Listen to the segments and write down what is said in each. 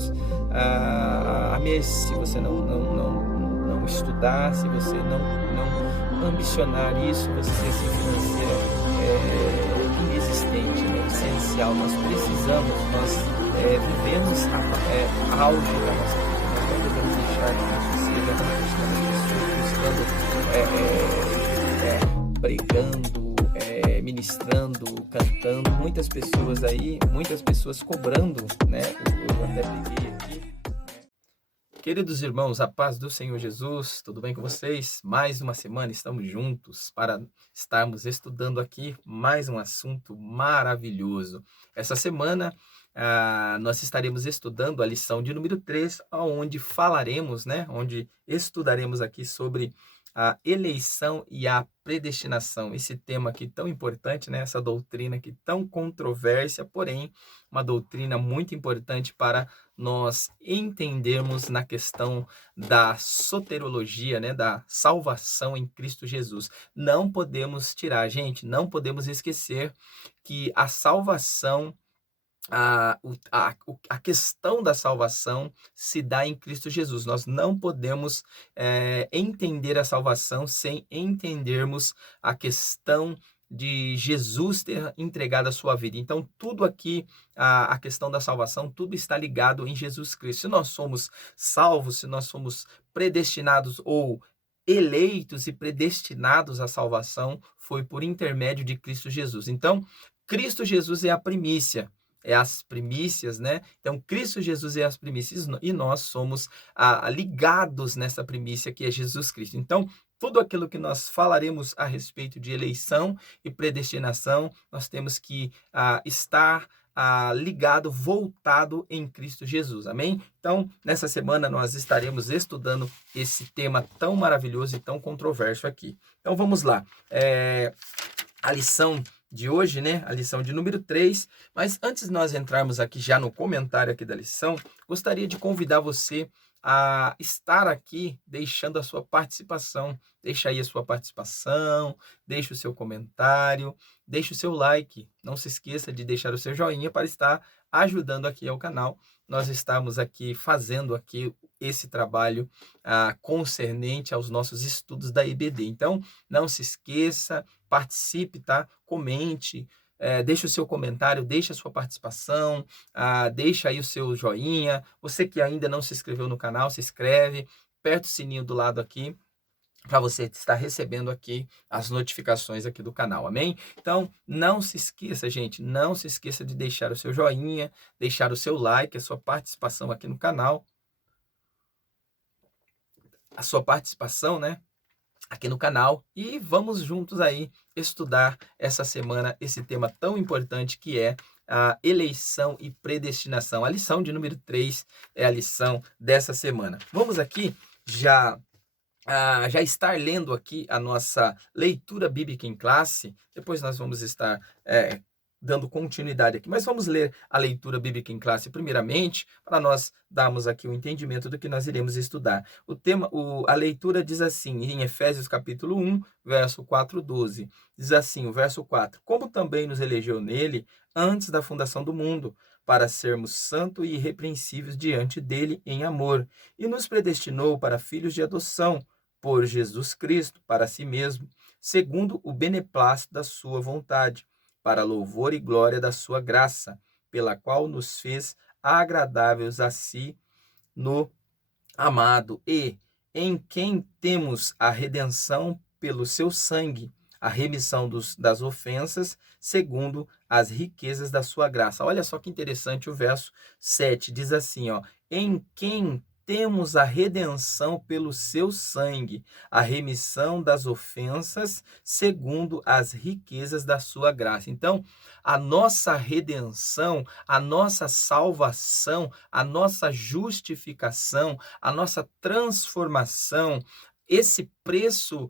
irmãos, a mês, se você não estudar, se você não ambicionar isso, você ser financeira inexistente, né? Essencial. Nós precisamos, nós vivemos a auge da nossa vida. Nós não devemos deixar que isso seja as pessoas buscando, pregando, ministrando, cantando, muitas pessoas aí, muitas pessoas cobrando, né? Eu até peguei aqui. Queridos irmãos, a paz do Senhor Jesus, tudo bem com vocês? Mais uma semana estamos juntos para estarmos estudando aqui mais um assunto maravilhoso. Essa semana nós estaremos estudando a lição de número 3, onde falaremos, né? Onde estudaremos aqui sobre a eleição e a predestinação. Esse tema aqui tão importante, né? Essa doutrina aqui tão controversa, porém, uma doutrina muito importante para nós entendermos na questão da soterologia, né? Da salvação em Cristo Jesus. Não podemos tirar, gente, não podemos esquecer que a salvação, a questão da salvação se dá em Cristo Jesus. Nós não podemos entender a salvação sem entendermos a questão de Jesus ter entregado a sua vida. Então, tudo aqui, a questão da salvação, tudo está ligado em Jesus Cristo. Se nós somos salvos, se nós somos predestinados ou eleitos e predestinados à salvação, foi por intermédio de Cristo Jesus. Então, Cristo Jesus é a primícia. É as primícias, né? Então, Cristo Jesus é as primícias e nós somos ligados nessa primícia que é Jesus Cristo. Então, tudo aquilo que nós falaremos a respeito de eleição e predestinação, nós temos que estar ligado, voltado em Cristo Jesus, amém? Então, nessa semana nós estaremos estudando esse tema tão maravilhoso e tão controverso aqui. Então, vamos lá. A lição de hoje, né? A lição de número 3. Mas antes de nós entrarmos aqui já no comentário aqui da lição, gostaria de convidar você a estar aqui deixando a sua participação. Deixa aí a sua participação, deixa o seu comentário, deixa o seu like. Não se esqueça de deixar o seu joinha para estar ajudando aqui ao canal. Nós estamos aqui fazendo aqui esse trabalho concernente aos nossos estudos da EBD. Então, não se esqueça, participe, tá? Comente, deixe o seu comentário, deixe a sua participação, deixa aí o seu joinha. Você que ainda não se inscreveu no canal, se inscreve, aperta o sininho do lado aqui, para você estar recebendo aqui as notificações aqui do canal, amém? Então, não se esqueça, gente, não se esqueça de deixar o seu joinha, deixar o seu like, a sua participação aqui no canal, a sua participação, né, aqui no canal, e vamos juntos aí estudar essa semana esse tema tão importante que é a eleição e predestinação. A lição de número 3 é a lição dessa semana. Vamos aqui já estar lendo aqui a nossa leitura bíblica em classe. Depois nós vamos estar dando continuidade aqui, mas vamos ler a leitura bíblica em classe primeiramente, para nós darmos aqui o entendimento do que nós iremos estudar. A leitura diz assim, em Efésios capítulo 1, verso 4:12, diz assim, o verso 4, como também nos elegeu nele antes da fundação do mundo, para sermos santos e irrepreensíveis diante dele em amor, e nos predestinou para filhos de adoção, por Jesus Cristo, para si mesmo, segundo o beneplácito da sua vontade, para louvor e glória da sua graça, pela qual nos fez agradáveis a si no amado, e em quem temos a redenção pelo seu sangue, a remissão das ofensas, segundo as riquezas da sua graça. Olha só que interessante o verso 7, diz assim, em quem temos a redenção pelo seu sangue, a remissão das ofensas, segundo as riquezas da sua graça. Então, a nossa redenção, a nossa salvação, a nossa justificação, a nossa transformação, esse preço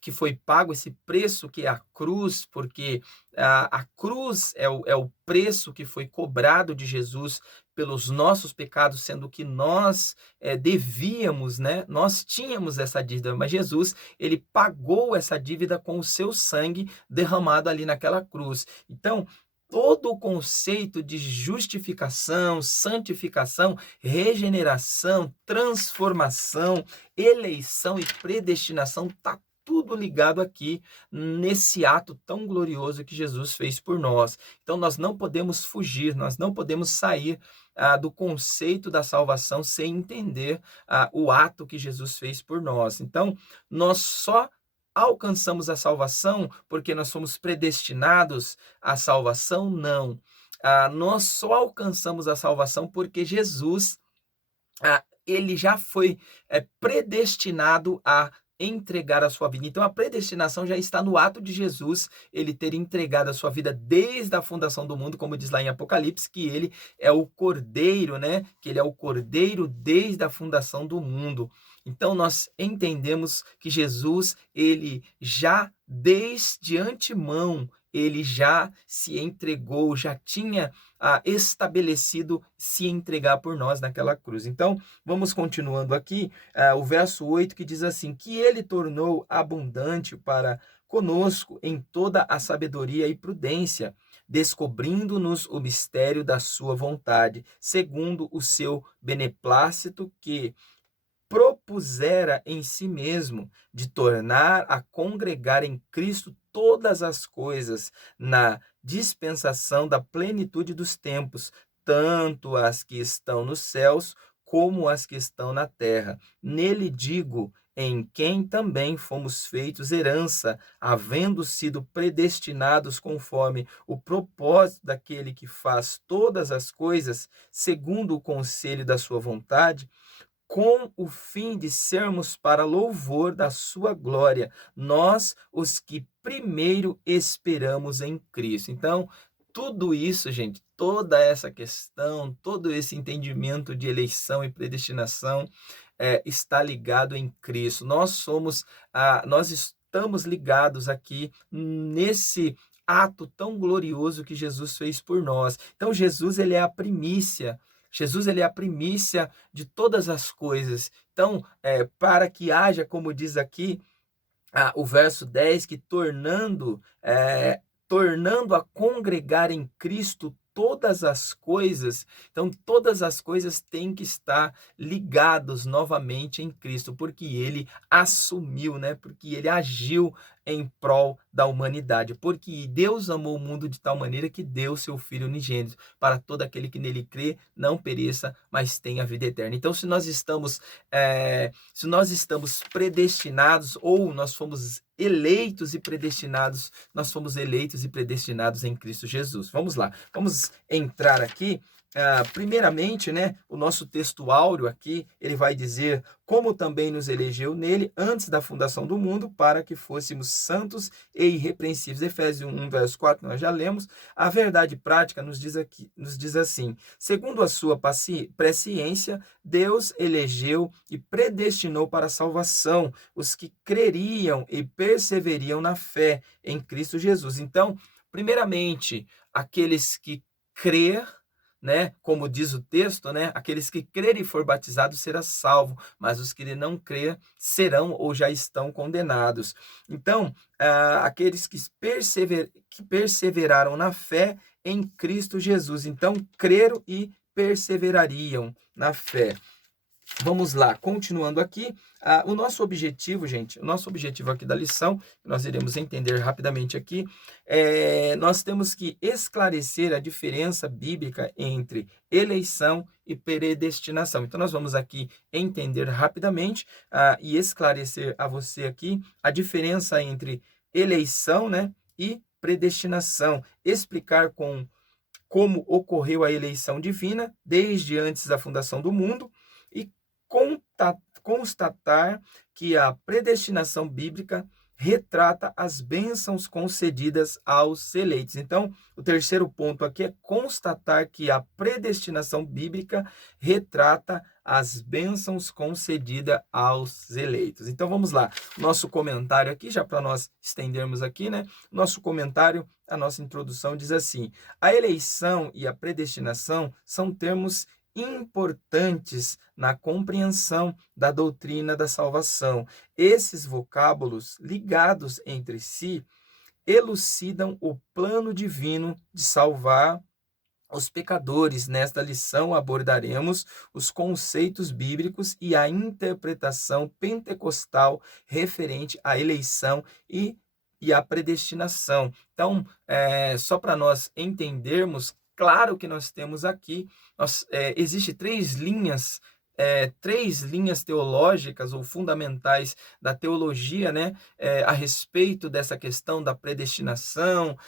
que foi pago, esse preço que é a cruz, porque a cruz é o preço que foi cobrado de Jesus pelos nossos pecados, sendo que nós devíamos, né? Nós tínhamos essa dívida, mas Jesus, ele pagou essa dívida com o seu sangue derramado ali naquela cruz. Então, todo o conceito de justificação, santificação, regeneração, transformação, eleição e predestinação está tudo ligado aqui nesse ato tão glorioso que Jesus fez por nós. Então nós não podemos fugir, nós não podemos sair do conceito da salvação sem entender o ato que Jesus fez por nós. Então nós só alcançamos a salvação porque nós somos predestinados à salvação? Não. Nós só alcançamos a salvação porque Jesus, ele já foi predestinado a entregar a sua vida. Então a predestinação já está no ato de Jesus, ele ter entregado a sua vida desde a fundação do mundo, como diz lá em Apocalipse, que ele é o Cordeiro, né? Que ele é o Cordeiro desde a fundação do mundo. Então nós entendemos que Jesus, ele já desde antemão, ele já se entregou, já tinha estabelecido se entregar por nós naquela cruz. Então, vamos continuando aqui, o verso 8 que diz assim, que ele tornou abundante para conosco em toda a sabedoria e prudência, descobrindo-nos o mistério da sua vontade, segundo o seu beneplácito que propusera em si mesmo de tornar a congregar em Cristo todas as coisas na dispensação da plenitude dos tempos, tanto as que estão nos céus como as que estão na terra. Nele digo, em quem também fomos feitos herança, havendo sido predestinados conforme o propósito daquele que faz todas as coisas, segundo o conselho da sua vontade, com o fim de sermos para louvor da sua glória, nós, os que primeiro esperamos em Cristo. Então, tudo isso, gente, toda essa questão, todo esse entendimento de eleição e predestinação está ligado em Cristo. Nós estamos ligados aqui nesse ato tão glorioso que Jesus fez por nós. Então, Jesus, ele é a primícia. Jesus, ele é a primícia de todas as coisas. Então, para que haja, como diz aqui, o verso 10, que tornando a congregar em Cristo todas as coisas. Então, todas as coisas têm que estar ligadas novamente em Cristo, porque ele assumiu, né? Porque ele agiu em prol da humanidade, porque Deus amou o mundo de tal maneira que deu seu Filho unigênito, para todo aquele que nele crê, não pereça, mas tenha vida eterna. Então, se nós estamos predestinados, ou nós fomos eleitos e predestinados, nós fomos eleitos e predestinados em Cristo Jesus. Vamos lá, vamos entrar aqui. Primeiramente, né, o nosso texto áureo aqui, ele vai dizer como também nos elegeu nele antes da fundação do mundo, para que fôssemos santos e irrepreensíveis. Efésios 1, verso 4, nós já lemos. A verdade prática nos diz assim, segundo a sua presciência, Deus elegeu e predestinou para a salvação os que creriam e perseveriam na fé em Cristo Jesus. Então, primeiramente, aqueles que crer, né, como diz o texto, né, aqueles que crerem e for batizados serão salvos, mas os que não crer serão ou já estão condenados. Então, aqueles que perseveraram na fé em Cristo Jesus, então creram e perseverariam na fé. Vamos lá, continuando aqui, o nosso objetivo, gente, o nosso objetivo aqui da lição, que nós iremos entender rapidamente aqui, nós temos que esclarecer a diferença bíblica entre eleição e predestinação. Então, nós vamos aqui entender rapidamente e esclarecer a você aqui a diferença entre eleição, né, e predestinação, explicar como ocorreu a eleição divina desde antes da fundação do mundo, e constatar que a predestinação bíblica retrata as bênçãos concedidas aos eleitos. Então, o terceiro ponto aqui é constatar que a predestinação bíblica retrata as bênçãos concedidas aos eleitos. Então, vamos lá. Nosso comentário aqui, já para nós estendermos aqui, né? Nosso comentário, a nossa introdução diz assim: a eleição e a predestinação são termos importantes na compreensão da doutrina da salvação. Esses vocábulos ligados entre si elucidam o plano divino de salvar os pecadores. Nesta lição abordaremos os conceitos bíblicos e a interpretação pentecostal referente à eleição e à predestinação. Então, só para nós entendermos, claro que nós temos aqui, existe três linhas teológicas ou fundamentais da teologia, né, a respeito dessa questão da predestinação,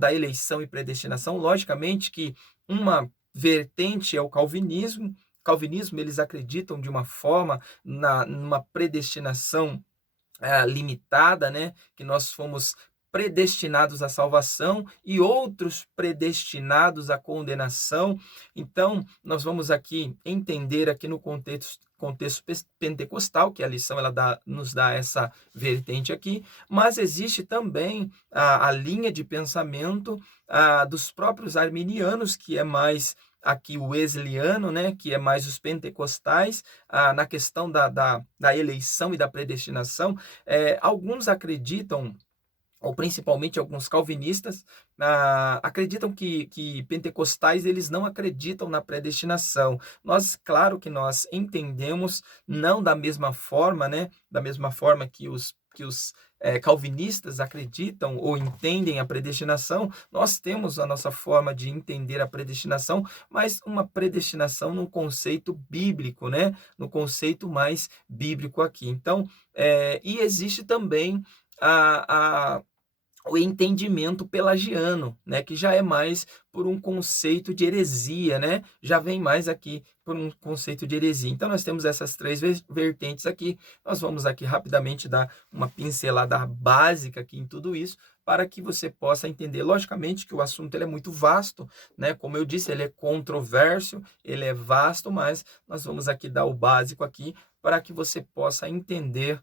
da eleição e predestinação. Logicamente que uma vertente é o calvinismo. Calvinismo, eles acreditam de uma forma numa predestinação limitada, né, que nós fomos predestinados à salvação e outros predestinados à condenação. Então, nós vamos aqui entender aqui no contexto pentecostal, que a lição nos dá essa vertente aqui, mas existe também a linha de pensamento dos próprios arminianos, que é mais aqui o wesleyano, né, que é mais os pentecostais, na questão da eleição e da predestinação. Alguns acreditam, ou principalmente alguns calvinistas, acreditam que pentecostais eles não acreditam na predestinação. Claro que nós entendemos, não da mesma forma, né? Da mesma forma que os calvinistas acreditam ou entendem a predestinação, nós temos a nossa forma de entender a predestinação, mas uma predestinação no conceito bíblico, né? No conceito mais bíblico aqui. Então, e existe também o entendimento pelagiano, né, que já é mais por um conceito de heresia, né, já vem mais aqui por um conceito de heresia. Então, nós temos essas três vertentes aqui. Nós vamos aqui rapidamente dar uma pincelada básica aqui em tudo isso, para que você possa entender. Logicamente que o assunto ele é muito vasto, né, como eu disse, ele é controverso, ele é vasto, mas nós vamos aqui dar o básico aqui, para que você possa entender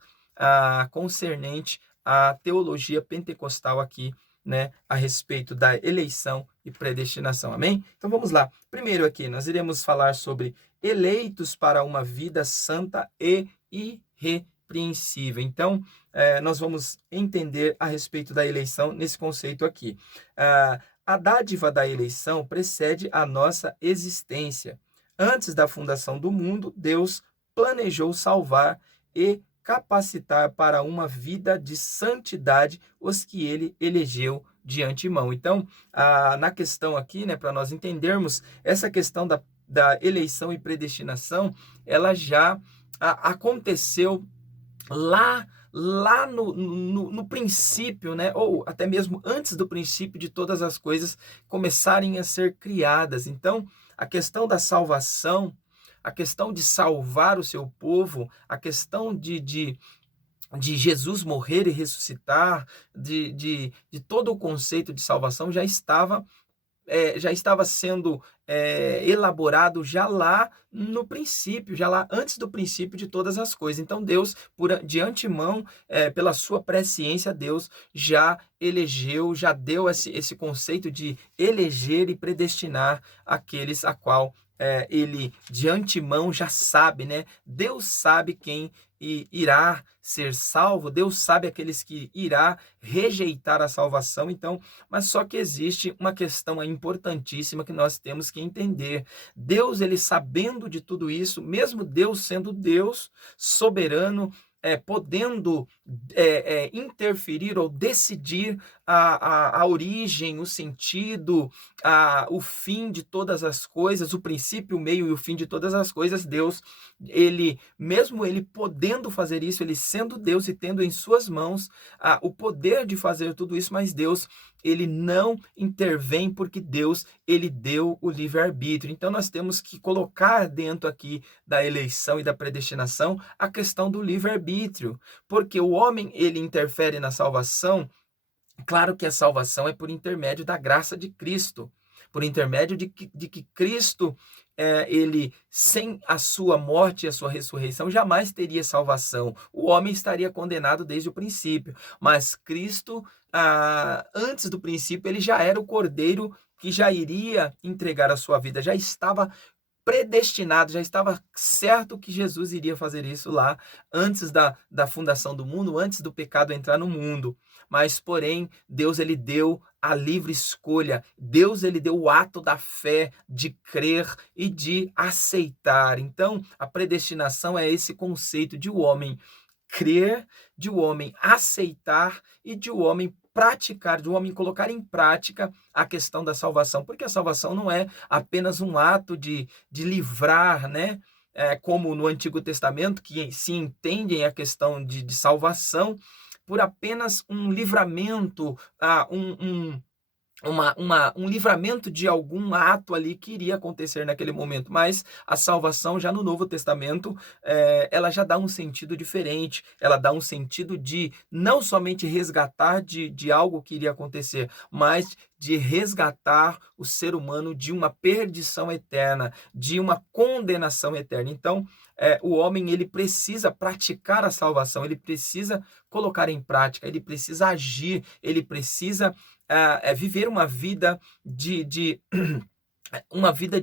concernente a teologia pentecostal aqui, né, a respeito da eleição e predestinação. Amém? Então vamos lá. Primeiro aqui, nós iremos falar sobre eleitos para uma vida santa e irrepreensível. Então, nós vamos entender a respeito da eleição nesse conceito aqui. A dádiva da eleição precede a nossa existência. Antes da fundação do mundo, Deus planejou salvar e capacitar para uma vida de santidade os que ele elegeu de antemão. Então, na questão aqui, né, para nós entendermos essa questão da eleição e predestinação, ela já aconteceu lá no princípio, né, ou até mesmo antes do princípio de todas as coisas começarem a ser criadas. Então, a questão da salvação, a questão de salvar o seu povo, a questão de Jesus morrer e ressuscitar, de todo o conceito de salvação já estava sendo elaborado já lá no princípio, já lá antes do princípio de todas as coisas. Então Deus, de antemão, pela sua presciência, Deus já elegeu, já deu esse conceito de eleger e predestinar aqueles a qual ele de antemão já sabe, né? Deus sabe quem irá ser salvo, Deus sabe aqueles que irá rejeitar a salvação. Então, mas só que existe uma questão importantíssima que nós temos que entender. Deus, ele sabendo de tudo isso, mesmo Deus sendo Deus soberano, podendo interferir ou decidir a origem, o sentido, o fim de todas as coisas, o princípio, o meio e o fim de todas as coisas, Deus, mesmo ele podendo fazer isso, ele sendo Deus e tendo em suas mãos o poder de fazer tudo isso, mas Deus, ele não intervém, porque Deus, ele deu o livre-arbítrio. Então nós temos que colocar dentro aqui da eleição e da predestinação a questão do livre-arbítrio, porque o homem, ele interfere na salvação. Claro que a salvação é por intermédio da graça de Cristo, por intermédio de que Cristo, ele, sem a sua morte e a sua ressurreição, jamais teria salvação. O homem estaria condenado desde o princípio, mas Cristo, antes do princípio, ele já era o Cordeiro que já iria entregar a sua vida, já estava predestinado, já estava certo que Jesus iria fazer isso lá antes da fundação do mundo, antes do pecado entrar no mundo. mas porém Deus ele deu a livre escolha. Deus ele deu o ato da fé, de crer e de aceitar. Então, a predestinação é esse conceito de o homem crer, de o homem aceitar e de o homem praticar, de o homem colocar em prática a questão da salvação, porque a salvação não é apenas um ato de livrar, né? Como no Antigo Testamento, que se entendem a questão de salvação por apenas um livramento, um livramento de algum ato ali que iria acontecer naquele momento, mas a salvação já no Novo Testamento, ela já dá um sentido diferente, ela dá um sentido de não somente resgatar de algo que iria acontecer, mas de resgatar o ser humano de uma perdição eterna, de uma condenação eterna. Então, o homem ele precisa praticar a salvação, ele precisa colocar em prática, ele precisa agir, ele precisa viver uma vida uma vida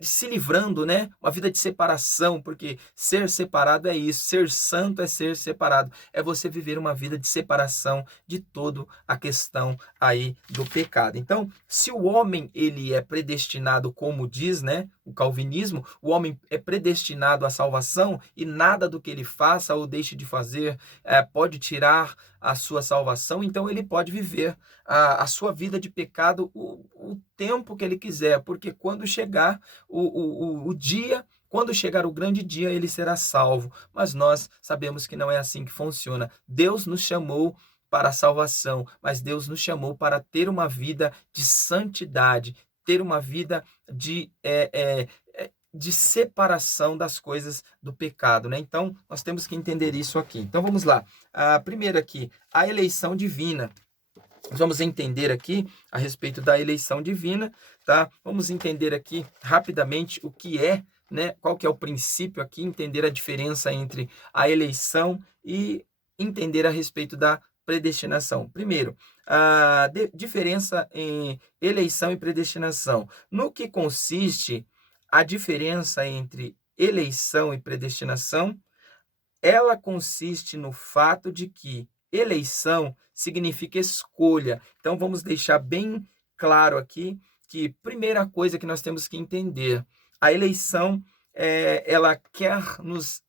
se livrando, né? Uma vida de separação, porque ser separado é isso, ser santo é ser separado, é você viver uma vida de separação de toda a questão aí do pecado. Então, se o homem ele é predestinado, como diz, né, o calvinismo, o homem é predestinado à salvação e nada do que ele faça ou deixe de fazer pode tirar a sua salvação, então ele pode viver a sua vida de pecado o tempo que ele quiser, porque quando chegar o dia, quando chegar o grande dia, ele será salvo. Mas nós sabemos que não é assim que funciona. Deus nos chamou para a salvação, mas Deus nos chamou para ter uma vida de santidade, ter uma vida de separação das coisas do pecado, né? Então, nós temos que entender isso aqui. Então, vamos lá. Primeiro aqui, a eleição divina. Nós vamos entender aqui a respeito da eleição divina, tá? Vamos entender aqui rapidamente o que é, né? Qual que é o princípio aqui, entender a diferença entre a eleição e entender a respeito da predestinação. Primeiro, a diferença em eleição e predestinação. No que consiste a diferença entre eleição e predestinação? Ela consiste no fato de que eleição significa escolha. Então, vamos deixar bem claro aqui que primeira coisa que nós temos que entender, a eleição, ela quer nos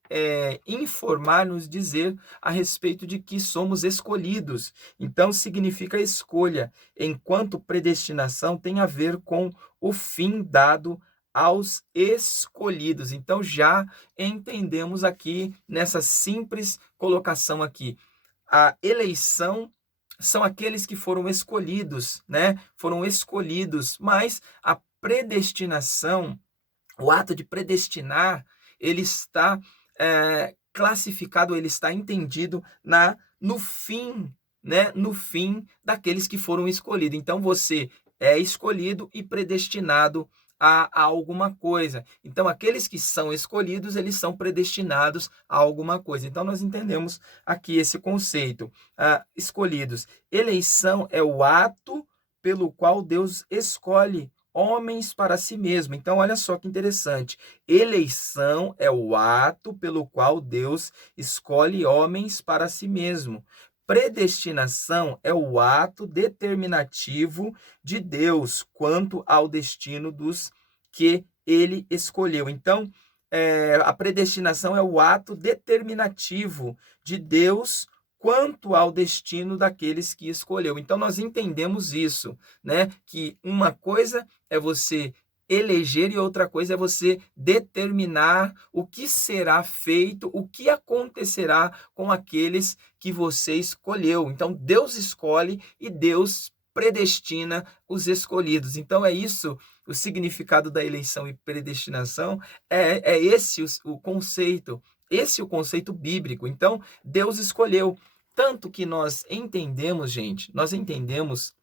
informar, nos dizer a respeito de que somos escolhidos. Então, significa escolha, enquanto predestinação tem a ver com o fim dado aos escolhidos. Então, já entendemos aqui, nessa simples colocação aqui, a eleição são aqueles que foram escolhidos, né? Foram escolhidos, mas a predestinação, o ato de predestinar, ele está classificado, ele está entendido no fim, né? No fim daqueles que foram escolhidos. Então, você é escolhido e predestinado a alguma coisa. Então, aqueles que são escolhidos, eles são predestinados a alguma coisa. Então, nós entendemos aqui esse conceito. Escolhidos. Eleição é o ato pelo qual Deus escolhe homens para si mesmo. Então, olha só que interessante. Eleição é o ato pelo qual Deus escolhe homens para si mesmo. Predestinação é o ato determinativo de Deus quanto ao destino dos que ele escolheu. Então, a predestinação é o ato determinativo de Deus quanto ao destino daqueles que escolheu. Então, nós entendemos isso, né? Que uma coisa é você eleger e outra coisa é você determinar o que será feito, o que acontecerá com aqueles que você escolheu. Então, Deus escolhe e Deus predestina os escolhidos. Então, é isso o significado da eleição e predestinação, é esse o conceito, esse é o conceito bíblico. Então, Deus escolheu. Tanto que nós entendemos, gente, nós entendemos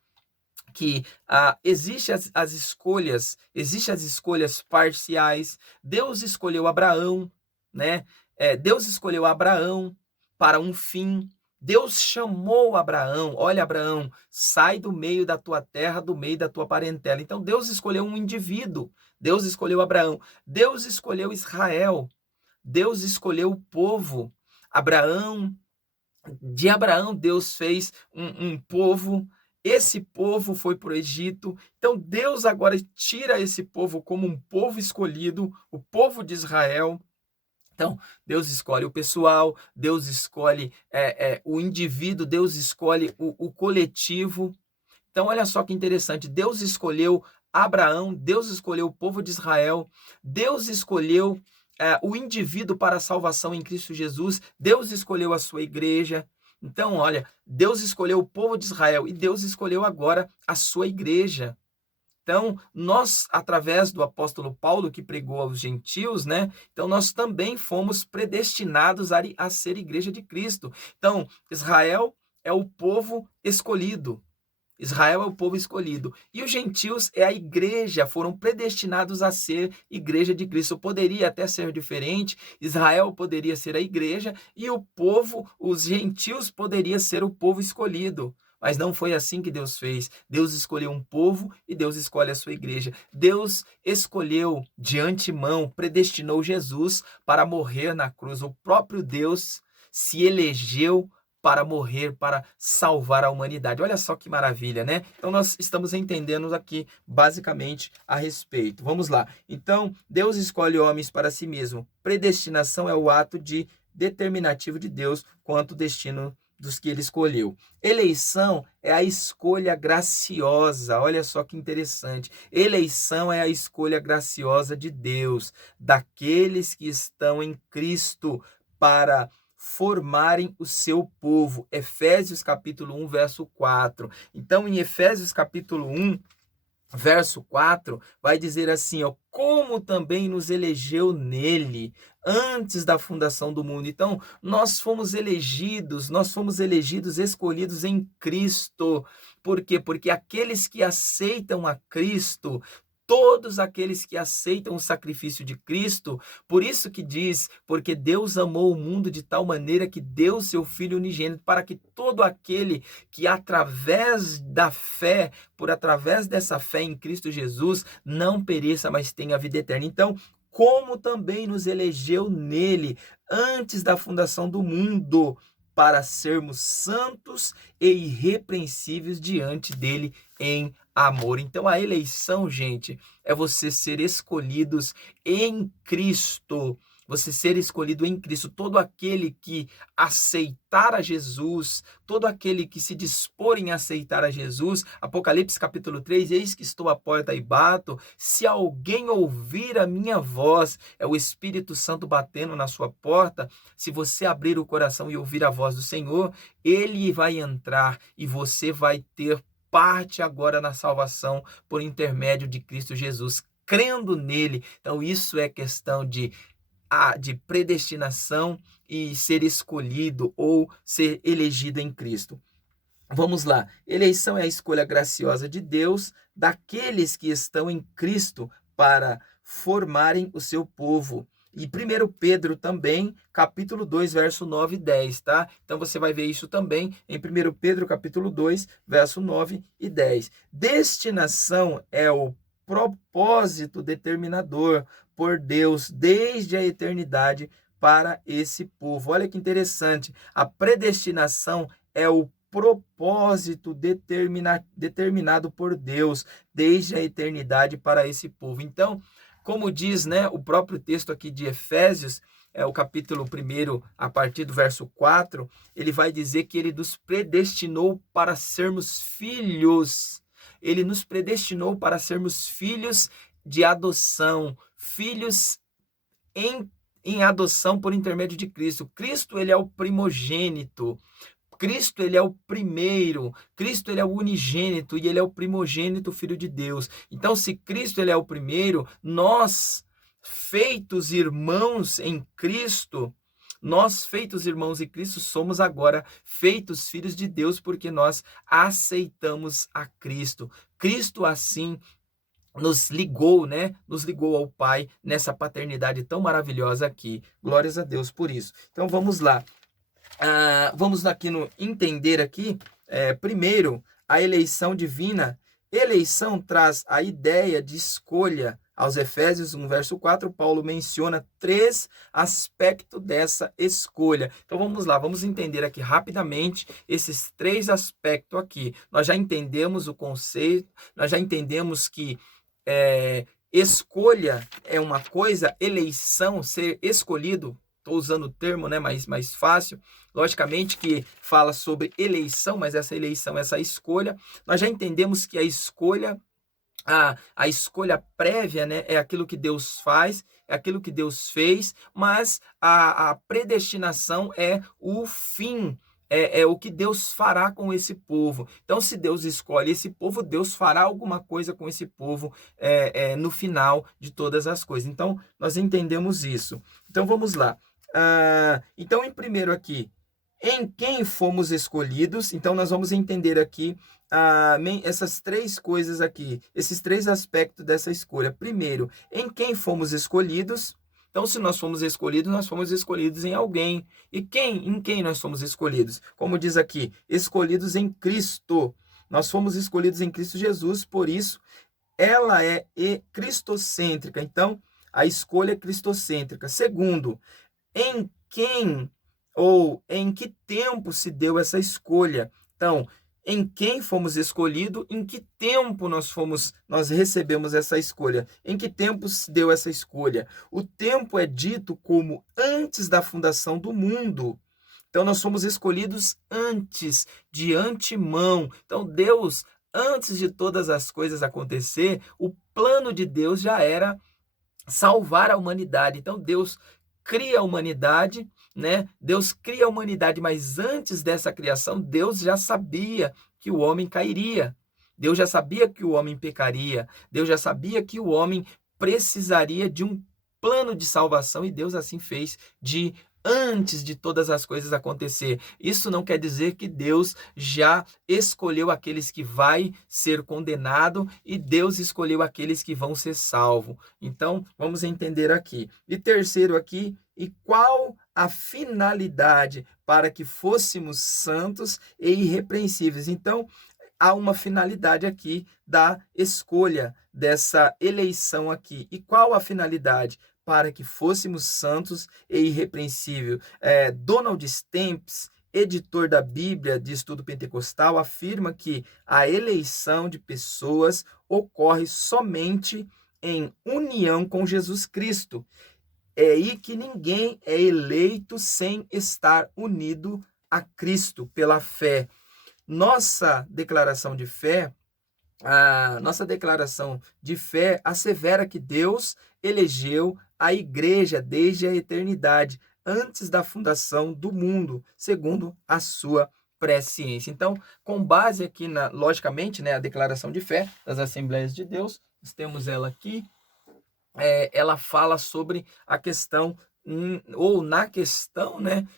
que existem as escolhas parciais. Deus escolheu Abraão, né? Deus escolheu Abraão para um fim. Deus chamou Abraão, olha Abraão, sai do meio da tua terra, do meio da tua parentela. Então Deus escolheu um indivíduo, Deus escolheu Abraão, Deus escolheu Israel, Deus escolheu o povo. Abraão De Abraão, Deus fez um povo, esse povo foi para o Egito, então Deus agora tira esse povo como um povo escolhido, o povo de Israel. Então, Deus escolhe o pessoal, Deus escolhe o indivíduo, Deus escolhe o coletivo. Então, olha só que interessante, Deus escolheu Abraão, Deus escolheu o povo de Israel, Deus escolheu o indivíduo para a salvação em Cristo Jesus, Deus escolheu a sua igreja. Então, olha, Deus escolheu o povo de Israel e Deus escolheu agora a sua igreja. Então, nós, através do apóstolo Paulo, que pregou aos gentios, né? Então, nós também fomos predestinados a ser igreja de Cristo. Então, Israel é o povo escolhido. Israel é o povo escolhido. E os gentios é a igreja, foram predestinados a ser igreja de Cristo. Poderia até ser diferente, Israel poderia ser a igreja e o povo, os gentios, poderia ser o povo escolhido. Mas não foi assim que Deus fez. Deus escolheu um povo e Deus escolhe a sua igreja. Deus escolheu de antemão, predestinou Jesus para morrer na cruz. O próprio Deus se elegeu para morrer, para salvar a humanidade. Olha só que maravilha, né? Então, nós estamos entendendo aqui, basicamente, a respeito. Vamos lá. Então, Deus escolhe homens para si mesmo. Predestinação é o ato determinativo de Deus quanto ao destino dos que ele escolheu. Eleição é a escolha graciosa. Olha só que interessante. Eleição é a escolha graciosa de Deus, daqueles que estão em Cristo para formarem o seu povo. Efésios capítulo 1, verso 4. Então, em Efésios capítulo 1, verso 4, vai dizer assim, ó, como também nos elegeu nele antes da fundação do mundo. Então, nós fomos elegidos, escolhidos em Cristo. Por quê? Porque aqueles que aceitam a Cristo, todos aqueles que aceitam o sacrifício de Cristo, por isso que diz, porque Deus amou o mundo de tal maneira que deu seu Filho unigênito, para que todo aquele que através dessa fé em Cristo Jesus, não pereça, mas tenha a vida eterna. Então, como também nos elegeu nele antes da fundação do mundo, para sermos santos e irrepreensíveis diante dele em amor. Então, a eleição, gente, é você ser escolhidos em Cristo. Você ser escolhido em Cristo. Todo aquele que aceitar a Jesus, todo aquele que se dispor em aceitar a Jesus, Apocalipse capítulo 3, eis que estou à porta e bato, se alguém ouvir a minha voz, é o Espírito Santo batendo na sua porta, se você abrir o coração e ouvir a voz do Senhor, ele vai entrar e você vai ter parte agora na salvação por intermédio de Cristo Jesus, crendo nele. Então, isso é questão de predestinação e ser escolhido ou ser elegido em Cristo. Vamos lá. Eleição é a escolha graciosa de Deus daqueles que estão em Cristo para formarem o seu povo. E 1 Pedro também, capítulo 2, verso 9 e 10, tá? Então você vai ver isso também em 1 Pedro, capítulo 2, verso 9 e 10. Destinação é o propósito determinador por Deus desde a eternidade para esse povo. Olha que interessante. A predestinação é o propósito determinado por Deus desde a eternidade para esse povo. Então, como diz, né, o próprio texto aqui de Efésios, o capítulo 1, a partir do verso 4, ele vai dizer que ele nos predestinou para sermos filhos. Ele nos predestinou para sermos filhos de adoção, filhos em adoção por intermédio de Cristo. Cristo, ele é o primogênito. Cristo, ele é o primeiro, Cristo, ele é o unigênito e ele é o primogênito, filho de Deus. Então, se Cristo, ele é o primeiro, nós, feitos irmãos em Cristo, somos agora feitos filhos de Deus porque nós aceitamos a Cristo. Cristo, assim, nos ligou, né? Nos ligou ao Pai nessa paternidade tão maravilhosa aqui. Glórias a Deus por isso. Então, vamos lá. Vamos aqui entender aqui, primeiro, a eleição divina. Eleição traz a ideia de escolha aos Efésios 1, verso 4, Paulo menciona 3 aspectos dessa escolha. Então vamos lá, vamos entender aqui rapidamente esses 3 aspectos aqui. Nós já entendemos o conceito, nós já entendemos que escolha é uma coisa, eleição, ser escolhido, estou usando o termo, né, mais fácil, logicamente que fala sobre eleição, mas essa eleição, essa escolha, nós já entendemos que a escolha, a escolha prévia, né, é aquilo que Deus faz, é aquilo que Deus fez, mas a predestinação é o fim, é o que Deus fará com esse povo. Então, se Deus escolhe esse povo, Deus fará alguma coisa com esse povo no final de todas as coisas. Então, nós entendemos isso. Então, vamos lá. Então, em primeiro aqui, em quem fomos escolhidos. Então, nós vamos entender aqui essas 3 coisas aqui, esses 3 aspectos dessa escolha. Primeiro, em quem fomos escolhidos. Então, se nós fomos escolhidos em alguém. E em quem nós fomos escolhidos? Como diz aqui, escolhidos em Cristo. Nós fomos escolhidos em Cristo Jesus, por isso, ela é cristocêntrica. Então, a escolha é cristocêntrica. Segundo, em quem ou em que tempo se deu essa escolha? Então, em quem fomos escolhidos, em que tempo nós recebemos essa escolha? Em que tempo se deu essa escolha? O tempo é dito como antes da fundação do mundo. Então, nós fomos escolhidos antes, de antemão. Então, Deus, antes de todas as coisas acontecer, o plano de Deus já era salvar a humanidade. Então, Deus cria a humanidade, né? Deus cria a humanidade, mas antes dessa criação, Deus já sabia que o homem cairia. Deus já sabia que o homem pecaria. Deus já sabia que o homem precisaria de um plano de salvação, e Deus assim fez antes de todas as coisas acontecer. Isso não quer dizer que Deus já escolheu aqueles que vai ser condenado e Deus escolheu aqueles que vão ser salvos. Então, vamos entender aqui. E terceiro aqui, e qual a finalidade para que fôssemos santos e irrepreensíveis? Então, há uma finalidade aqui da escolha, dessa eleição aqui. E qual a finalidade? Para que fôssemos santos e irrepreensíveis. Donald Stamps, editor da Bíblia de Estudo Pentecostal, afirma que a eleição de pessoas ocorre somente em união com Jesus Cristo. É aí que ninguém é eleito sem estar unido a Cristo pela fé. Nossa declaração de fé assevera que Deus elegeu a igreja desde a eternidade, antes da fundação do mundo, segundo a sua presciência. Então, com base aqui, logicamente, né, a declaração de fé das Assembleias de Deus, nós temos ela aqui, ela fala sobre a questão, ou na questão, né,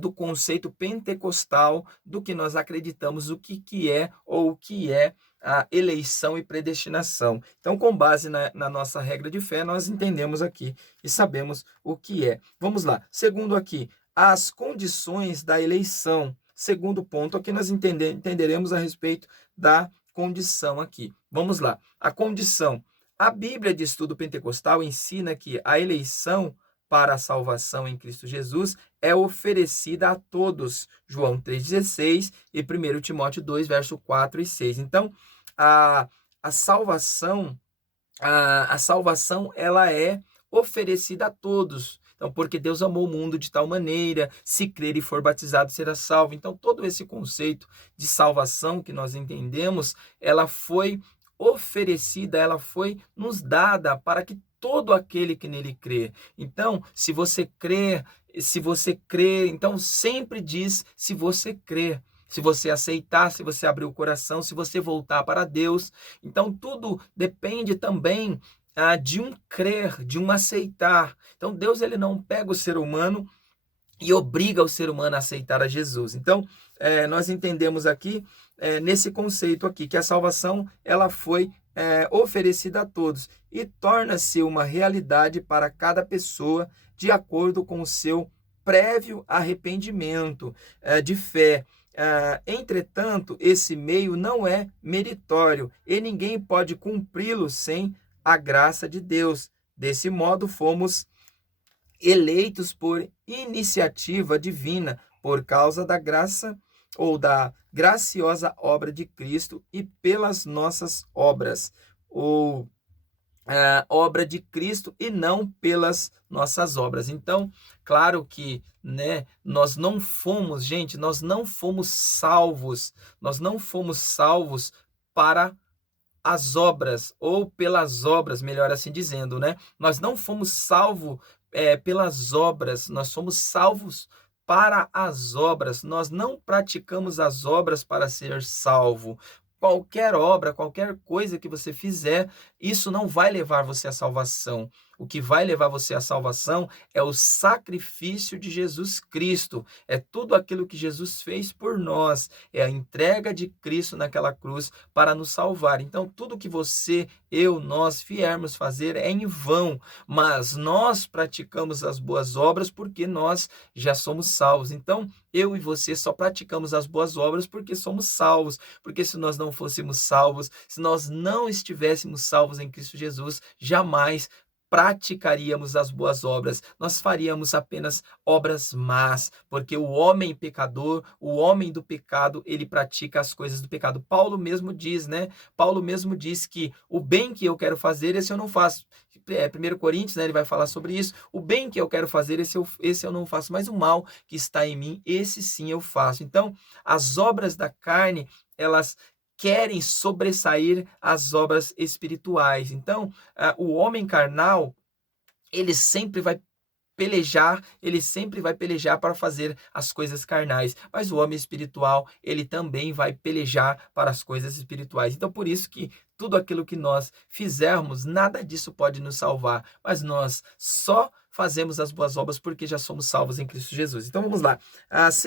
do conceito pentecostal, do que nós acreditamos, o que é, ou o que é a eleição e predestinação. Então, com base na nossa regra de fé, nós entendemos aqui e sabemos o que é. Vamos lá. Segundo aqui, as condições da eleição. Segundo ponto, aqui nós entenderemos a respeito da condição aqui. Vamos lá. A condição. A Bíblia de Estudo Pentecostal ensina que a eleição para a salvação em Cristo Jesus é oferecida a todos. João 3,16 e 1 Timóteo 2, verso 4 e 6. Então, a salvação ela é oferecida a todos. Então, porque Deus amou o mundo de tal maneira, se crer e for batizado será salvo. Então, todo esse conceito de salvação que nós entendemos, ela foi oferecida, ela foi nos dada para que todo aquele que nele crê. Então, se você crê, então sempre diz se você crê. Se você aceitar, se você abrir o coração, se você voltar para Deus. Então, tudo depende também de um crer, de um aceitar. Então, Deus ele não pega o ser humano e obriga o ser humano a aceitar a Jesus. Então, nós entendemos aqui, nesse conceito aqui, que a salvação ela foi oferecida a todos e torna-se uma realidade para cada pessoa de acordo com o seu prévio arrependimento de fé. Entretanto, esse meio não é meritório e ninguém pode cumpri-lo sem a graça de Deus. Desse modo, fomos eleitos por iniciativa divina, por causa da graça ou da graciosa obra de Cristo e pelas nossas obras, ou obra de Cristo e não pelas nossas obras. Então, claro que, né, nós não fomos, gente, nós não fomos salvos para as obras, ou pelas obras, melhor assim dizendo, né? Nós não fomos salvos pelas obras, nós somos salvos para as obras. Nós não praticamos as obras para ser salvo. Qualquer obra, qualquer coisa que você fizer, isso não vai levar você à salvação. O que vai levar você à salvação é o sacrifício de Jesus Cristo. É tudo aquilo que Jesus fez por nós. É a entrega de Cristo naquela cruz para nos salvar. Então, tudo que você, eu, nós viermos fazer é em vão, mas nós praticamos as boas obras porque nós já somos salvos. Então, eu e você só praticamos as boas obras porque somos salvos, porque se nós não fôssemos salvos, se nós não estivéssemos salvos em Cristo Jesus, jamais praticaríamos as boas obras, nós faríamos apenas obras más, porque o homem pecador, o homem do pecado, ele pratica as coisas do pecado. Paulo mesmo diz, né? Paulo mesmo diz que o bem que eu quero fazer, esse eu não faço. 1 Coríntios, né, ele vai falar sobre isso. O bem que eu quero fazer, esse eu não faço, mas o mal que está em mim, esse sim eu faço. Então, as obras da carne, elas querem sobressair as obras espirituais. Então, o homem carnal, ele sempre vai pelejar para fazer as coisas carnais, mas o homem espiritual, ele também vai pelejar para as coisas espirituais. Então, por isso que tudo aquilo que nós fizermos, nada disso pode nos salvar, mas nós só fazemos as boas obras porque já somos salvos em Cristo Jesus. Então, vamos lá.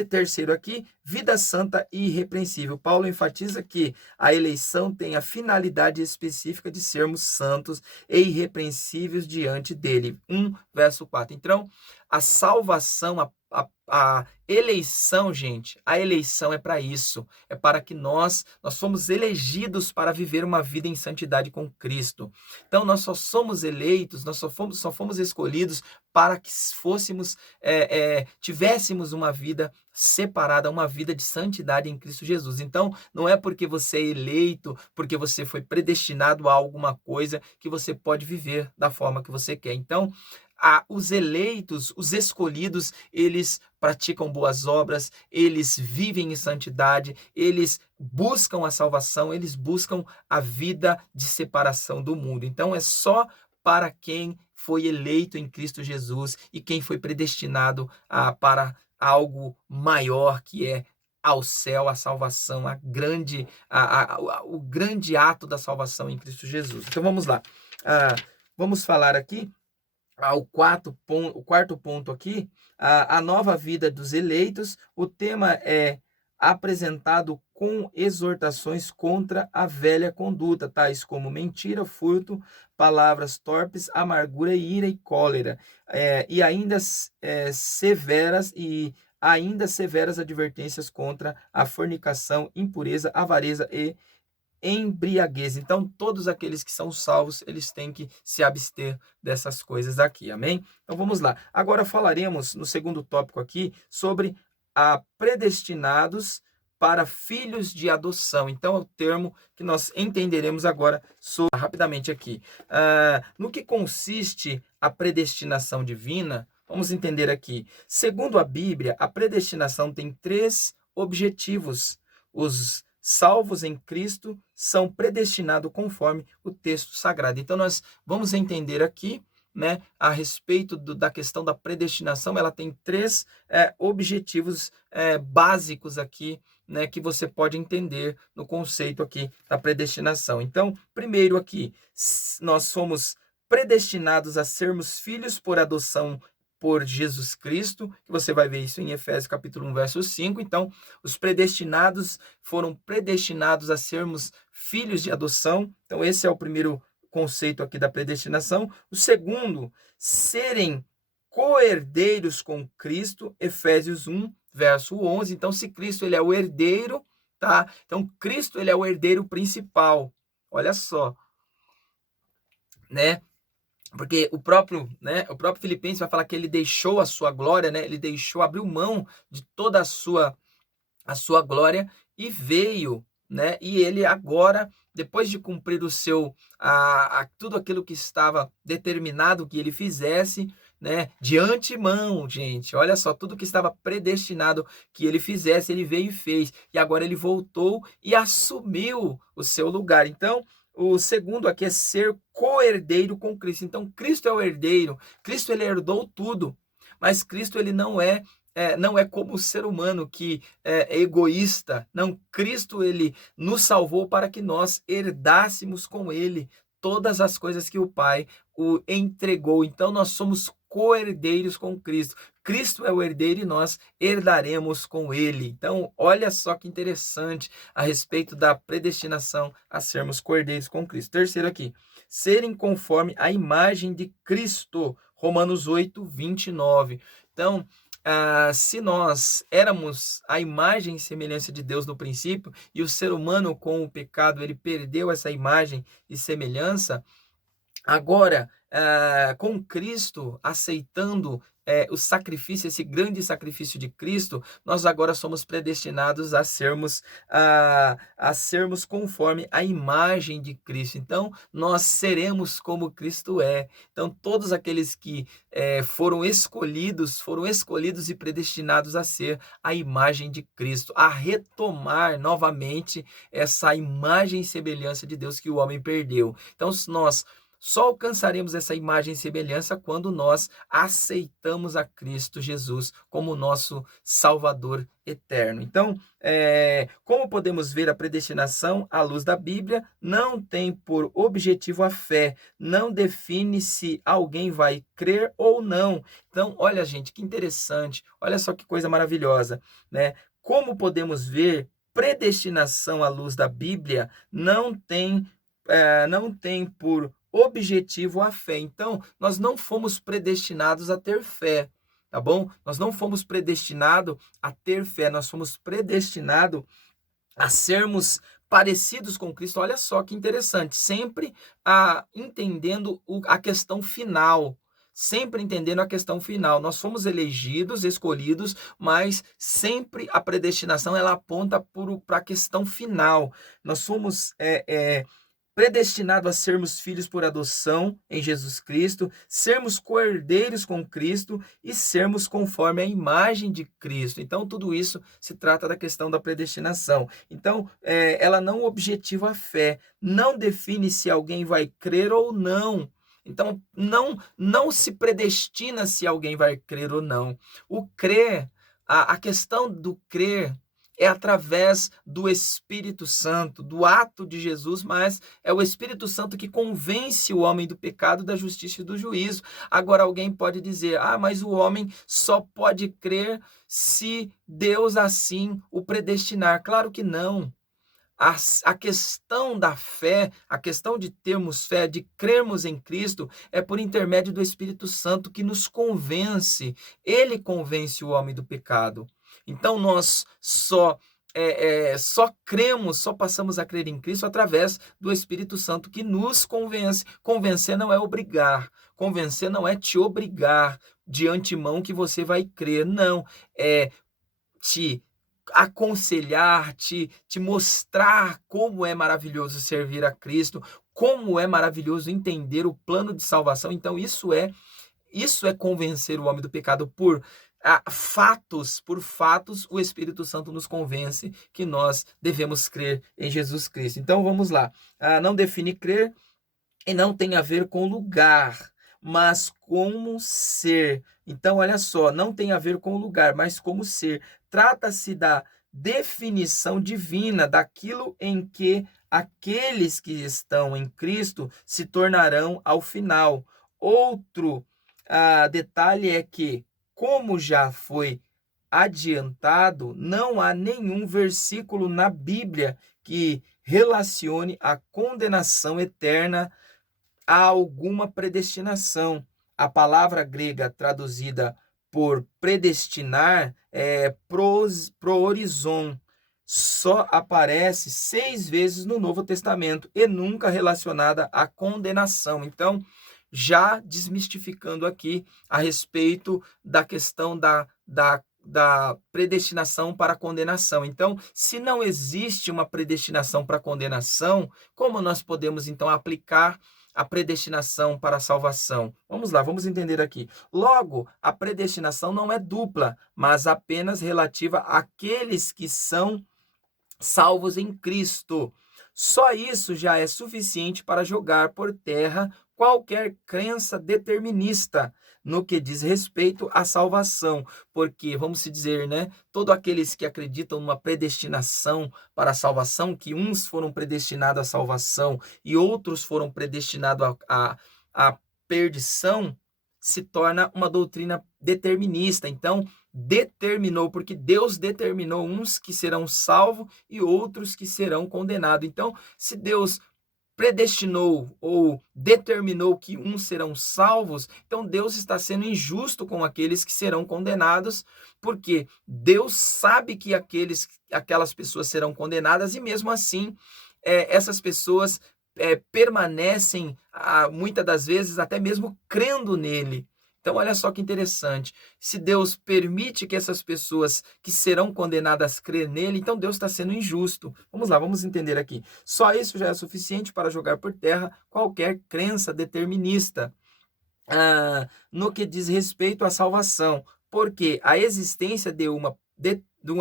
Terceiro aqui, vida santa e irrepreensível. Paulo enfatiza que a eleição tem a finalidade específica de sermos santos e irrepreensíveis diante dele. 1 verso 4. Então, a salvação, a eleição, gente, a eleição é para isso, é para que nós fomos elegidos para viver uma vida em santidade com Cristo. Então, nós só somos eleitos, nós só fomos escolhidos para que tivéssemos uma vida separada, uma vida de santidade em Cristo Jesus. Então, não é porque você é eleito, porque você foi predestinado a alguma coisa que você pode viver da forma que você quer. Então, os eleitos, os escolhidos, eles praticam boas obras, eles vivem em santidade, eles buscam a salvação, eles buscam a vida de separação do mundo. Então, é só para quem foi eleito em Cristo Jesus e quem foi predestinado para algo maior, que é ao céu, a salvação, o grande ato da salvação em Cristo Jesus. Então, vamos lá. Vamos falar aqui. O quarto ponto aqui, a nova vida dos eleitos. O tema é apresentado com exortações contra a velha conduta, tais como mentira, furto, palavras torpes, amargura, ira e cólera, e ainda severas advertências contra a fornicação, impureza, avareza e embriaguez. Então, todos aqueles que são salvos, eles têm que se abster dessas coisas aqui, amém? Então, vamos lá. Agora falaremos, no segundo tópico aqui, sobre predestinados para filhos de adoção. Então, é o termo que nós entenderemos agora rapidamente aqui. No que consiste a predestinação divina, vamos entender aqui. Segundo a Bíblia, a predestinação tem 3 objetivos. Os salvos em Cristo são predestinados conforme o texto sagrado. Então, nós vamos entender aqui, né, a respeito da questão da predestinação. Ela tem 3 objetivos básicos aqui, né, que você pode entender no conceito aqui da predestinação. Então, primeiro aqui, nós somos predestinados a sermos filhos por adoção por Jesus Cristo, que você vai ver isso em Efésios capítulo 1, verso 5. Então, os predestinados foram predestinados a sermos filhos de adoção. Então, esse é o primeiro conceito aqui da predestinação. O segundo, serem co-herdeiros com Cristo, Efésios 1, verso 11. Então, se Cristo ele é o herdeiro, tá? Então, Cristo ele é o herdeiro principal. Olha só. né? Porque o próprio Filipenses vai falar que ele deixou a sua glória, né? Ele deixou, abriu mão de toda a sua glória e veio, né? E ele agora, depois de cumprir tudo aquilo que estava determinado que ele fizesse, né? De antemão, gente, olha só, tudo que estava predestinado que ele fizesse, ele veio e fez. E agora ele voltou e assumiu o seu lugar. Então, o segundo aqui é ser co-herdeiro com Cristo. Então, Cristo é o herdeiro. Cristo, ele herdou tudo. Mas Cristo, ele não é como o ser humano que é egoísta. Não, Cristo, ele nos salvou para que nós herdássemos com ele todas as coisas que o Pai o entregou. Então, nós somos co-herdeiros com Cristo. Cristo é o herdeiro e nós herdaremos com ele. Então, olha só que interessante a respeito da predestinação a sermos co-herdeiros com Cristo. Terceiro aqui, serem conforme a imagem de Cristo. Romanos 8, 29. Então, se nós éramos a imagem e semelhança de Deus no princípio, e o ser humano com o pecado, ele perdeu essa imagem e semelhança, agora, com Cristo, aceitando o sacrifício, esse grande sacrifício de Cristo, nós agora somos predestinados a sermos conforme a imagem de Cristo. Então, nós seremos como Cristo é. Então, todos aqueles que foram escolhidos e predestinados a ser a imagem de Cristo, a retomar novamente essa imagem e semelhança de Deus que o homem perdeu. Então, nós só alcançaremos essa imagem e semelhança quando nós aceitamos a Cristo Jesus como nosso Salvador eterno. Então, como podemos ver, a predestinação à luz da Bíblia não tem por objetivo a fé, não define se alguém vai crer ou não. Então, olha, gente, que interessante, olha só que coisa maravilhosa, né? Como podemos ver, predestinação à luz da Bíblia não tem por objetivo a fé. Então, nós não fomos predestinados a ter fé, tá bom? Nós não fomos predestinados a ter fé, nós fomos predestinados a sermos parecidos com Cristo. Olha só que interessante, sempre entendendo a questão final. Sempre entendendo a questão final. Nós fomos elegidos, escolhidos, mas sempre a predestinação ela aponta para a questão final. Nós fomos predestinado a sermos filhos por adoção em Jesus Cristo, sermos co-herdeiros com Cristo e sermos conforme a imagem de Cristo. Então, tudo isso se trata da questão da predestinação. Então, ela não objetiva a fé, não define se alguém vai crer ou não. Então, não se predestina se alguém vai crer ou não. O crer, a questão do crer, é através do Espírito Santo, do ato de Jesus, mas é o Espírito Santo que convence o homem do pecado, da justiça e do juízo. Agora, alguém pode dizer, mas o homem só pode crer se Deus assim o predestinar. Claro que não. A questão da fé, a questão de termos fé, de crermos em Cristo, é por intermédio do Espírito Santo que nos convence. Ele convence o homem do pecado. Então, nós só cremos, só passamos a crer em Cristo através do Espírito Santo que nos convence. Convencer não é obrigar. Convencer não é te obrigar de antemão que você vai crer. Não, é te aconselhar, te mostrar como é maravilhoso servir a Cristo, como é maravilhoso entender o plano de salvação. Então, isso é convencer o homem do pecado por fatos, o Espírito Santo nos convence que nós devemos crer em Jesus Cristo. Então, vamos lá. Não define crer e não tem a ver com lugar, mas como ser. Então, olha só, não tem a ver com lugar, mas como ser. Trata-se da definição divina daquilo em que aqueles que estão em Cristo se tornarão ao final. Outro detalhe é que, como já foi adiantado, não há nenhum versículo na Bíblia que relacione a condenação eterna a alguma predestinação. A palavra grega traduzida por predestinar é proorison. só aparece 6 vezes no Novo Testamento e nunca relacionada à condenação. Então, já desmistificando aqui a respeito da questão da predestinação para a condenação. Então, se não existe uma predestinação para a condenação, como nós podemos então aplicar a predestinação para a salvação? Vamos lá, vamos entender aqui. Logo, a predestinação não é dupla, mas apenas relativa àqueles que são salvos em Cristo. Só isso já é suficiente para jogar por terra qualquer crença determinista no que diz respeito à salvação, porque, vamos se dizer, né, todos aqueles que acreditam numa predestinação para a salvação, que uns foram predestinados à salvação e outros foram predestinados à perdição, se torna uma doutrina determinista. Então, determinou, porque Deus determinou uns que serão salvos e outros que serão condenados. Então, se Deus predestinou ou determinou que uns serão salvos, então Deus está sendo injusto com aqueles que serão condenados, porque Deus sabe que aquelas pessoas serão condenadas e mesmo assim essas pessoas permanecem, muitas das vezes, até mesmo crendo nele. Então, olha só que interessante. Se Deus permite que essas pessoas que serão condenadas crê nele, então Deus está sendo injusto. Vamos lá, vamos entender aqui. Só isso já é suficiente para jogar por terra qualquer crença determinista no que diz respeito à salvação, porque a existência de uma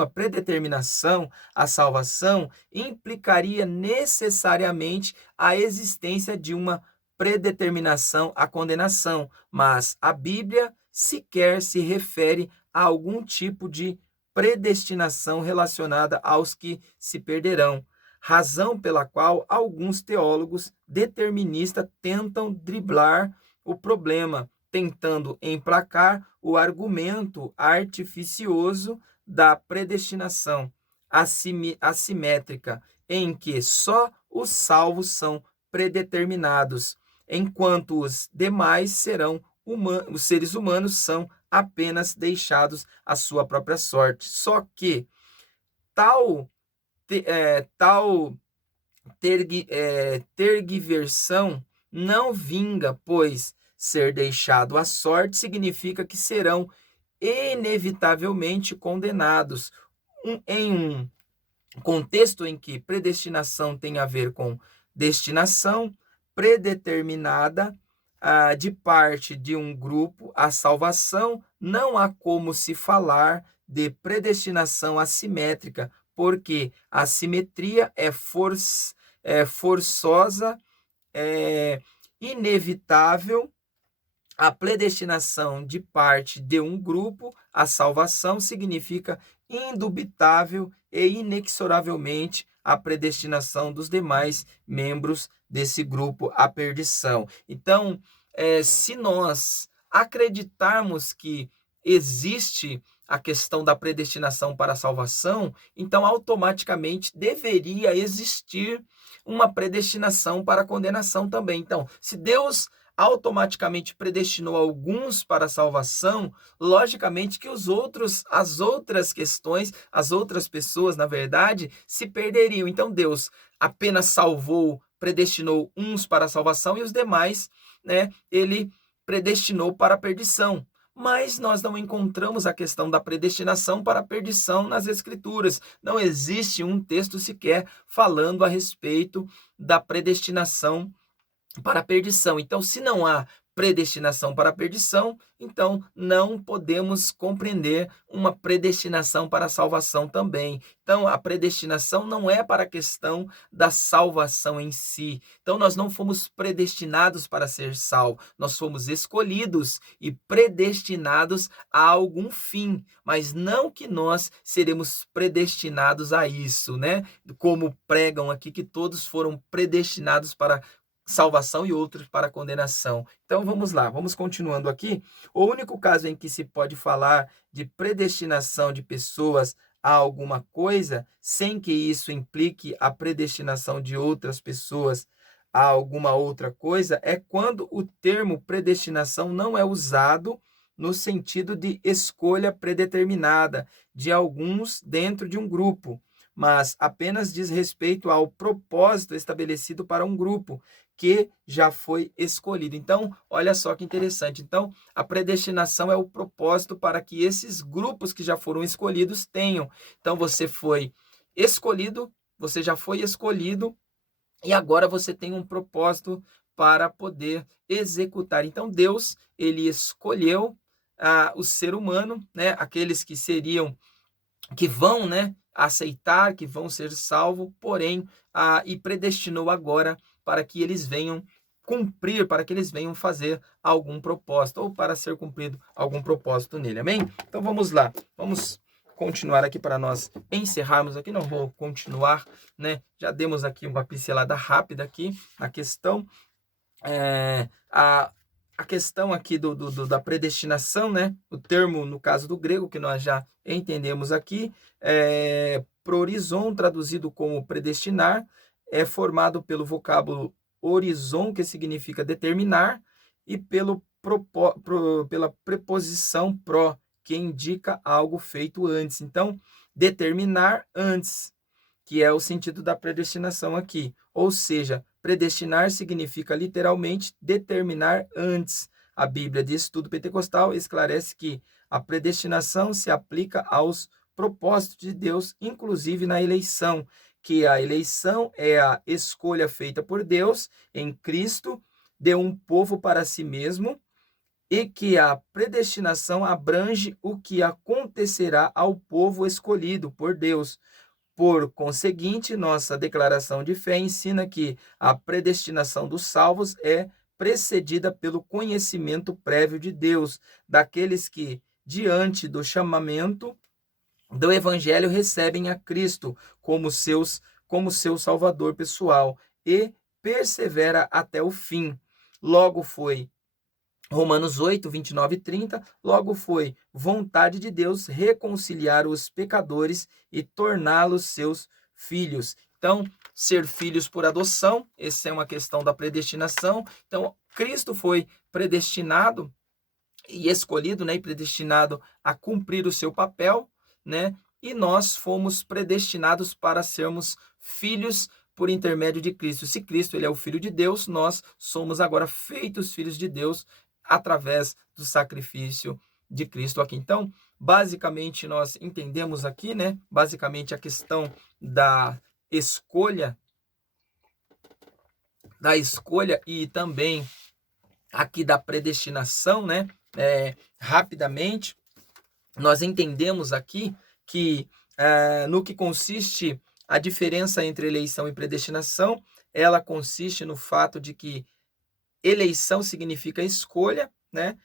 predeterminação à salvação implicaria necessariamente a existência de uma predeterminação à condenação, mas a Bíblia sequer se refere a algum tipo de predestinação relacionada aos que se perderão, razão pela qual alguns teólogos deterministas tentam driblar o problema, tentando emplacar o argumento artificioso da predestinação assimétrica, em que só os salvos são predeterminados, enquanto os demais os seres humanos são apenas deixados à sua própria sorte. Só que tal tergiversão não vinga, pois ser deixado à sorte significa que serão inevitavelmente condenados. Em um contexto em que predestinação tem a ver com destinação predeterminada de parte de um grupo, a salvação, não há como se falar de predestinação assimétrica, porque a simetria é forçosa, inevitável. A predestinação de parte de um grupo, a salvação, significa indubitável e inexoravelmente a predestinação dos demais membros desse grupo à perdição. Então, se nós acreditarmos que existe a questão da predestinação para a salvação, então automaticamente deveria existir uma predestinação para a condenação também. Então, se Deus automaticamente predestinou alguns para a salvação, logicamente que as outras questões, as outras pessoas, na verdade, se perderiam. Então Deus apenas salvou, predestinou uns para a salvação e os demais, né, ele predestinou para a perdição. Mas nós não encontramos a questão da predestinação para a perdição nas Escrituras. Não existe um texto sequer falando a respeito da predestinação para a perdição. Então, se não há predestinação para a perdição, então não podemos compreender uma predestinação para a salvação também. Então, a predestinação não é para a questão da salvação em si. Então, nós não fomos predestinados para ser salvos, nós fomos escolhidos e predestinados a algum fim, mas não que nós seremos predestinados a isso, né? Como pregam aqui que todos foram predestinados para salvação e outros para condenação. Então vamos lá, vamos continuando aqui. O único caso em que se pode falar de predestinação de pessoas a alguma coisa, sem que isso implique a predestinação de outras pessoas a alguma outra coisa, é quando o termo predestinação não é usado no sentido de escolha predeterminada de alguns dentro de um grupo, mas apenas diz respeito ao propósito estabelecido para um grupo que já foi escolhido. Então, olha só que interessante. Então, a predestinação é o propósito para que esses grupos que já foram escolhidos tenham. Então, você foi escolhido, você já foi escolhido e agora você tem um propósito para poder executar. Então, Deus, ele escolheu o ser humano, né? Aqueles que seriam, que vão, né, aceitar, que vão ser salvos, porém, e predestinou agora para que eles venham cumprir, para que eles venham fazer algum propósito, ou para ser cumprido algum propósito nele, amém? Então vamos lá, vamos continuar aqui para nós encerrarmos aqui, não vou continuar, né, já demos aqui uma pincelada rápida aqui na questão, a questão aqui da predestinação, né? O termo, no caso do grego, que nós já entendemos aqui, prorizon, traduzido como predestinar, é formado pelo vocábulo horizon, que significa determinar, e pela preposição pro, que indica algo feito antes. Então, determinar antes, que é o sentido da predestinação aqui. Ou seja, predestinar significa literalmente determinar antes. A Bíblia de Estudo Pentecostal esclarece que a predestinação se aplica aos propósitos de Deus, inclusive na eleição, que a eleição é a escolha feita por Deus em Cristo de um povo para si mesmo, e que a predestinação abrange o que acontecerá ao povo escolhido por Deus. Por conseguinte, nossa declaração de fé ensina que a predestinação dos salvos é precedida pelo conhecimento prévio de Deus, daqueles que, diante do chamamento do Evangelho, recebem a Cristo como seu Salvador pessoal e persevera até o fim. Logo foi Romanos 8, 29 e 30, logo foi vontade de Deus reconciliar os pecadores e torná-los seus filhos. Então, ser filhos por adoção, essa é uma questão da predestinação. Então, Cristo foi predestinado e escolhido, né, e predestinado a cumprir o seu papel, né? E nós fomos predestinados para sermos filhos por intermédio de Cristo. Se Cristo ele é o Filho de Deus, nós somos agora feitos filhos de Deus através do sacrifício de Cristo aqui. Então, basicamente, nós entendemos aqui, né? Basicamente, a questão da escolha e também aqui da predestinação, né? Rapidamente, nós entendemos aqui que no que consiste a diferença entre eleição e predestinação, ela consiste no fato de que eleição significa escolha, né?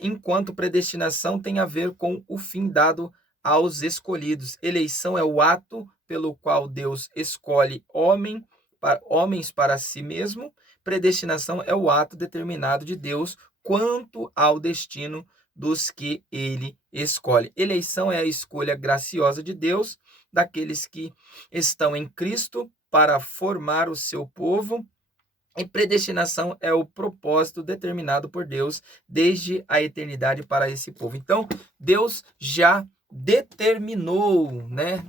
Enquanto predestinação tem a ver com o fim dado aos escolhidos. Eleição é o ato pelo qual Deus escolhe homens para si mesmo. Predestinação é o ato determinado de Deus quanto ao destino dos que ele escolhe. Eleição é a escolha graciosa de Deus daqueles que estão em Cristo para formar o seu povo. E predestinação é o propósito determinado por Deus desde a eternidade para esse povo. Então, Deus já determinou, né?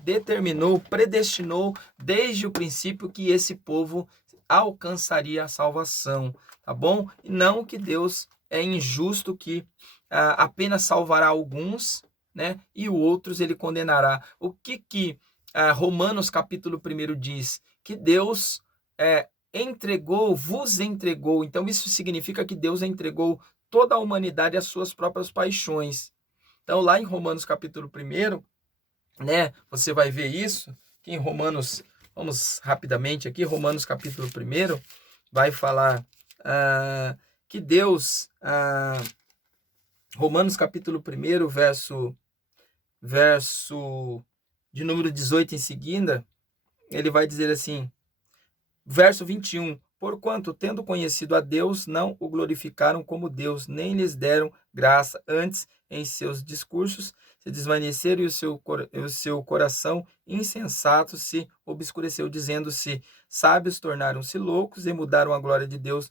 Predestinou desde o princípio que esse povo alcançaria a salvação, tá bom? E não que Deus é injusto, que apenas salvará alguns, né? E outros ele condenará. O que Romanos capítulo 1 diz? Que Deus vos entregou. Então, isso significa que Deus entregou toda a humanidade às suas próprias paixões. Então, lá em Romanos capítulo 1, né, você vai ver isso, que em Romanos, vamos rapidamente aqui, Romanos capítulo 1, vai falar que Deus, Romanos capítulo 1, verso de número 18 em seguida, ele vai dizer assim, verso 21, porquanto, tendo conhecido a Deus, não o glorificaram como Deus, nem lhes deram graça. Antes, em seus discursos, se desvaneceram e o seu coração insensato se obscureceu, dizendo-se sábios, tornaram-se loucos e mudaram a glória de Deus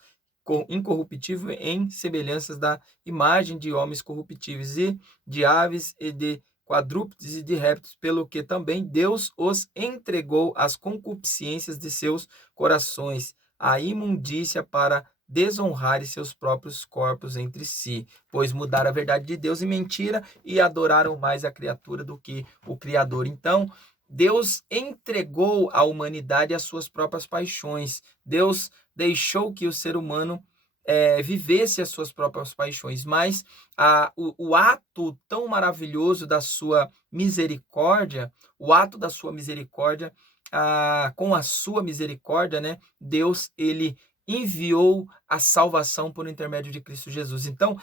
incorruptível em semelhanças da imagem de homens corruptíveis e de aves e de quadrúpedes e de répteis, pelo que também Deus os entregou às concupiscências de seus corações, à imundícia para desonrarem seus próprios corpos entre si, pois mudaram a verdade de Deus em mentira e adoraram mais a criatura do que o Criador. Então, Deus entregou à humanidade as suas próprias paixões. Deus deixou que o ser humano vivesse as suas próprias paixões, mas o ato tão maravilhoso da sua misericórdia, o ato da sua misericórdia, com a sua misericórdia, né, Deus, ele enviou a salvação por intermédio de Cristo Jesus. Então,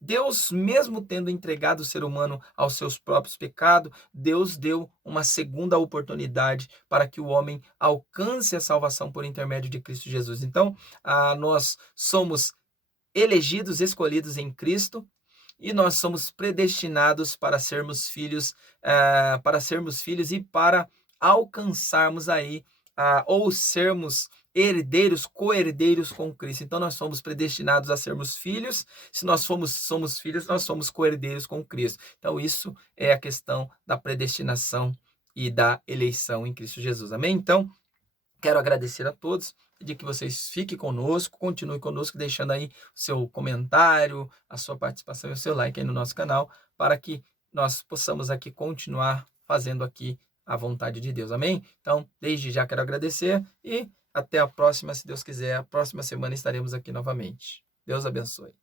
Deus, mesmo tendo entregado o ser humano aos seus próprios pecados, Deus deu uma segunda oportunidade para que o homem alcance a salvação por intermédio de Cristo Jesus. Então, nós somos elegidos, escolhidos em Cristo, e nós somos predestinados para sermos filhos, e para alcançarmos aí, ou sermos herdeiros, co-herdeiros com Cristo. Então nós somos predestinados a sermos filhos. Se nós somos filhos, nós somos co-herdeiros com Cristo. Então isso é a questão da predestinação e da eleição em Cristo Jesus. Amém? Então, quero agradecer a todos, pedir que vocês fiquem conosco, continuem conosco, deixando aí o seu comentário, a sua participação e o seu like aí no nosso canal, para que nós possamos aqui continuar fazendo aqui a vontade de Deus. Amém? Então, desde já quero agradecer e até a próxima, se Deus quiser. A próxima semana estaremos aqui novamente. Deus abençoe.